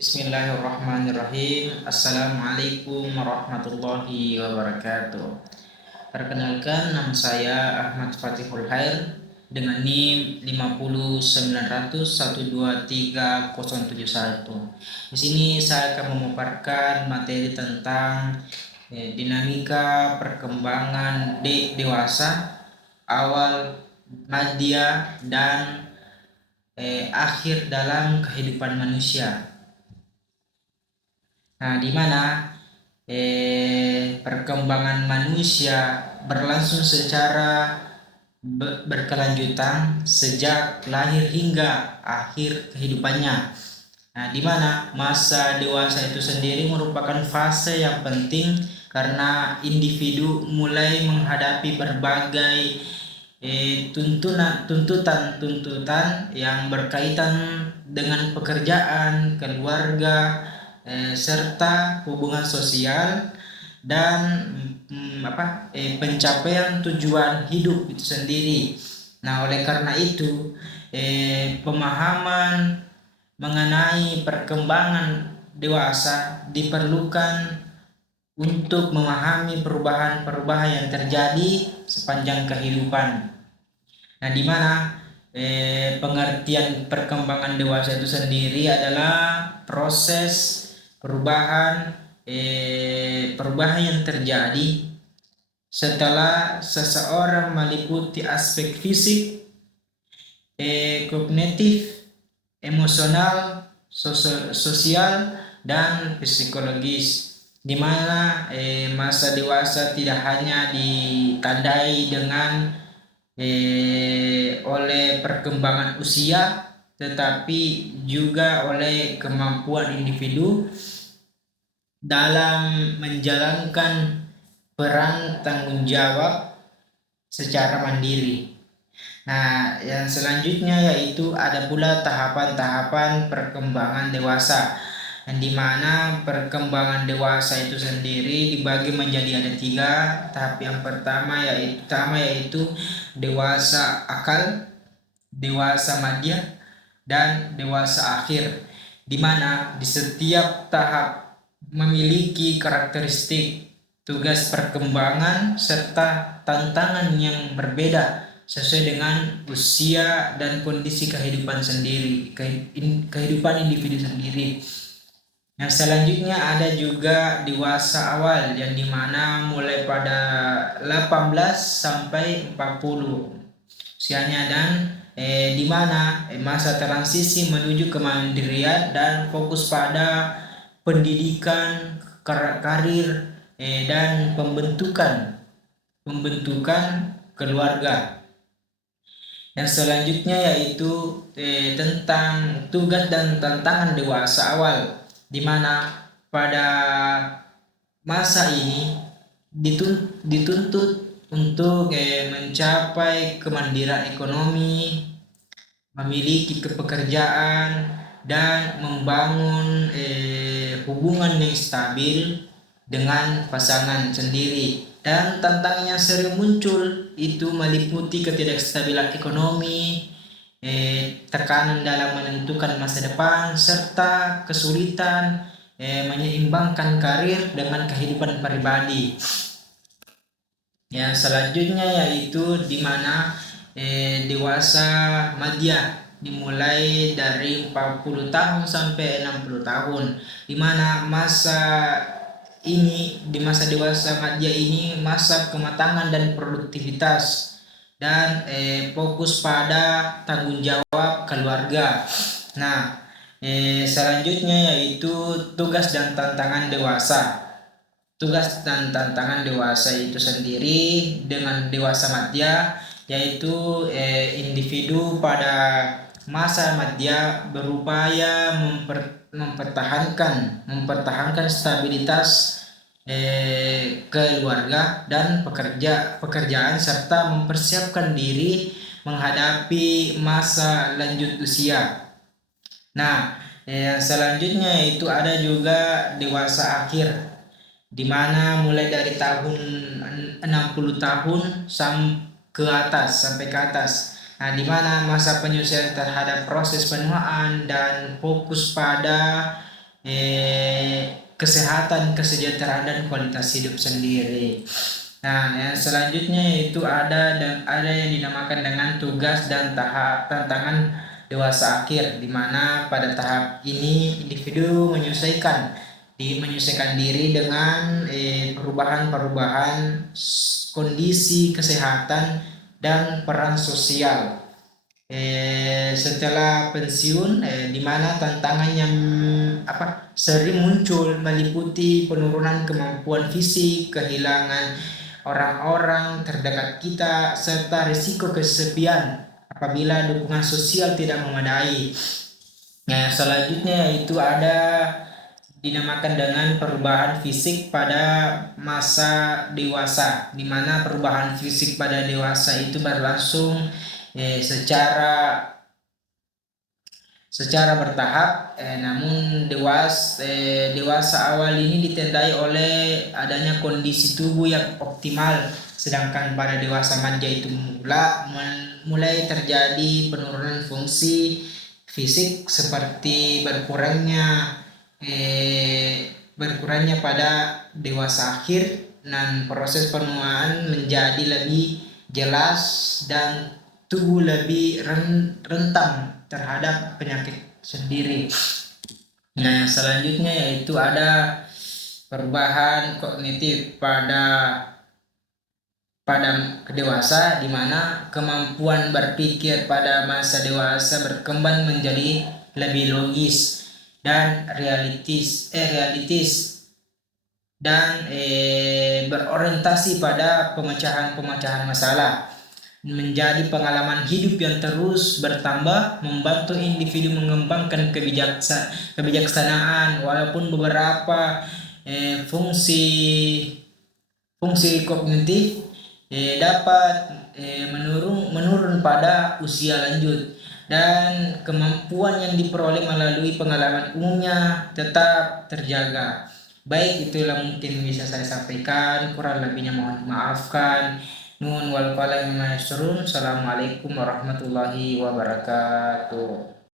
Bismillahirrahmanirrahim. Assalamualaikum warahmatullahi wabarakatuh. Perkenalkan, nama saya Ahmad Fatihul Khair dengan NIM 50900123071. Di sini saya akan memaparkan materi tentang dinamika perkembangan dewasa, awal, madya, dan akhir dalam kehidupan manusia. Nah, di mana perkembangan manusia berlangsung secara berkelanjutan sejak lahir hingga akhir kehidupannya. Nah, di mana masa dewasa itu sendiri merupakan fase yang penting karena individu mulai menghadapi berbagai tuntutan yang berkaitan dengan pekerjaan, keluarga, serta hubungan sosial dan pencapaian tujuan hidup itu sendiri. Nah, oleh karena itu pemahaman mengenai perkembangan dewasa diperlukan untuk memahami perubahan-perubahan yang terjadi sepanjang kehidupan. Nah, di mana pengertian perkembangan dewasa itu sendiri adalah proses perubahan yang terjadi setelah seseorang meliputi aspek fisik, kognitif, emosional, sosial, dan psikologis, di mana masa dewasa tidak hanya ditandai dengan oleh perkembangan usia, tetapi juga oleh kemampuan individu dalam menjalankan peran tanggung jawab secara mandiri. Nah, yang selanjutnya yaitu ada pula tahapan-tahapan perkembangan dewasa, yang dimana perkembangan dewasa itu sendiri dibagi menjadi ada 3 tahap. Yang pertama yaitu dewasa akal, dewasa madya, dan dewasa akhir, di mana di setiap tahap memiliki karakteristik, tugas perkembangan, serta tantangan yang berbeda sesuai dengan usia dan kondisi kehidupan sendiri, kehidupan individu sendiri. Yang selanjutnya ada juga dewasa awal, yang dimana mulai pada 18 sampai 40 usianya, dan di mana masa transisi menuju kemandirian dan fokus pada pendidikan, karir, dan pembentukan keluarga. Yang selanjutnya yaitu tentang tugas dan tantangan dewasa awal, di mana pada masa ini dituntut untuk mencapai kemandirian ekonomi, memiliki pekerjaan, dan membangun hubungan yang stabil dengan pasangan sendiri. Dan tantangan yang sering muncul itu meliputi ketidakstabilan ekonomi, tekanan dalam menentukan masa depan, serta kesulitan menyeimbangkan karir dengan kehidupan pribadi. Yang selanjutnya yaitu di mana dewasa madya dimulai dari 40 tahun sampai 60 tahun, di mana di masa dewasa madya ini masa kematangan dan produktivitas, dan fokus pada tanggung jawab keluarga. Nah, selanjutnya yaitu tugas dan tantangan dewasa. Tugas dan tantangan dewasa itu sendiri dengan dewasa madya yaitu individu pada masa madya berupaya mempertahankan stabilitas keluarga dan pekerjaan, serta mempersiapkan diri menghadapi masa lanjut usia. Nah, selanjutnya itu ada juga dewasa akhir, di mana mulai dari tahun 60 tahun sampai ke atas. Nah, di mana masa penyusian terhadap proses penuaan dan fokus pada kesehatan, kesejahteraan dan kualitas hidup sendiri. Nah, yang selanjutnya itu ada yang dinamakan dengan tugas dan tahap tantangan dewasa akhir, di mana pada tahap ini individu menyesuaikan diri dengan perubahan-perubahan kondisi kesehatan dan peran sosial. Setelah pensiun, di mana tantangan yang sering muncul meliputi penurunan kemampuan fisik, kehilangan orang-orang terdekat kita, serta risiko kesepian apabila dukungan sosial tidak memadai. Nah, selanjutnya itu ada dinamakan dengan perubahan fisik pada masa dewasa, di mana perubahan fisik pada dewasa itu berlangsung secara bertahap, namun dewasa awal ini ditandai oleh adanya kondisi tubuh yang optimal, sedangkan pada dewasa manja itu mulai terjadi penurunan fungsi fisik seperti berkurangnya pada dewasa akhir, dan proses penuaan menjadi lebih jelas dan tubuh lebih rentan terhadap penyakit sendiri. Nah, selanjutnya yaitu ada perubahan kognitif pada dewasa, di mana kemampuan berpikir pada masa dewasa berkembang menjadi lebih logis dan realistis dan berorientasi pada pemecahan masalah, menjadi pengalaman hidup yang terus bertambah, membantu individu mengembangkan kebijaksanaan, walaupun beberapa fungsi kognitif dapat menurun pada usia lanjut, dan kemampuan yang diperoleh melalui pengalaman umumnya tetap terjaga. Baik, itulah mungkin bisa saya sampaikan, kurang lebihnya mohon dimaafkan. Nun wal qalam ma yasrun. Assalamualaikum warahmatullahi wabarakatuh.